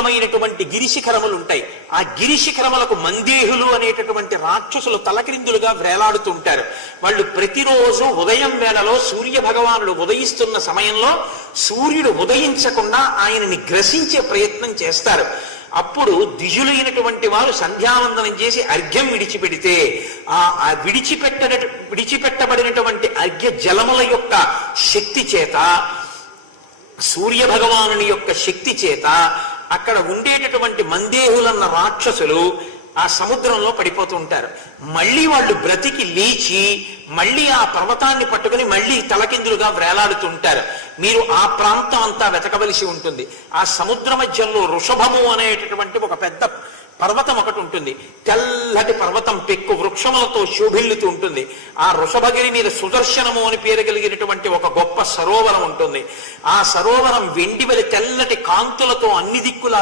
అనేకమైనటువంటి గిరిశిఖరములు ఉంటాయి. ఆ గిరిశిఖరములకు మందేహులు అనేటటువంటి రాక్షసులు తలక్రిందులుగా వేలాడుతుంటారు. వాళ్ళు ప్రతిరోజు ఉదయం వేళలో సూర్య భగవానుడు ఉదయిస్తున్న సమయంలో సూర్యుడు ఉదయించకుండా ఆయనని గ్రసించే ప్రయత్నం చేస్తారు. అప్పుడు ద్విజులైనటువంటి వారు సంధ్యావందనం చేసి అర్ఘ్యం విడిచిపెడితే ఆ విడిచిపెట్టబడినటువంటి అర్ఘ్య జలముల యొక్క శక్తి చేత, సూర్య భగవానుని యొక్క శక్తి చేత అక్కడ ఉండేటటువంటి మందేహులన్న రాక్షసులు ఆ సముద్రంలో పడిపోతూ ఉంటారు. మళ్ళీ వాళ్ళు బ్రతికి లేచి మళ్ళీ ఆ పర్వతాన్ని పట్టుకుని మళ్ళీ తలకిందులుగా వేలాడుతుంటారు. మీరు ఆ ప్రాంతం అంతా వెతకవలసి ఉంటుంది. ఆ సముద్ర మధ్యంలో వృషభము అనేటటువంటి ఒక పెద్ద పర్వతం ఒకటి ఉంటుంది. తెల్లటి పర్వతం పెక్కు వృక్షములతో శోభిల్లుతూ ఉంటుంది. ఆ వృషభగిరి మీద సుదర్శనము అని పేరు కలిగినటువంటి ఒక గొప్ప సరోవరం ఉంటుంది. ఆ సరోవరం వెండివలి తెల్లటి కాంతులతో అన్ని దిక్కులా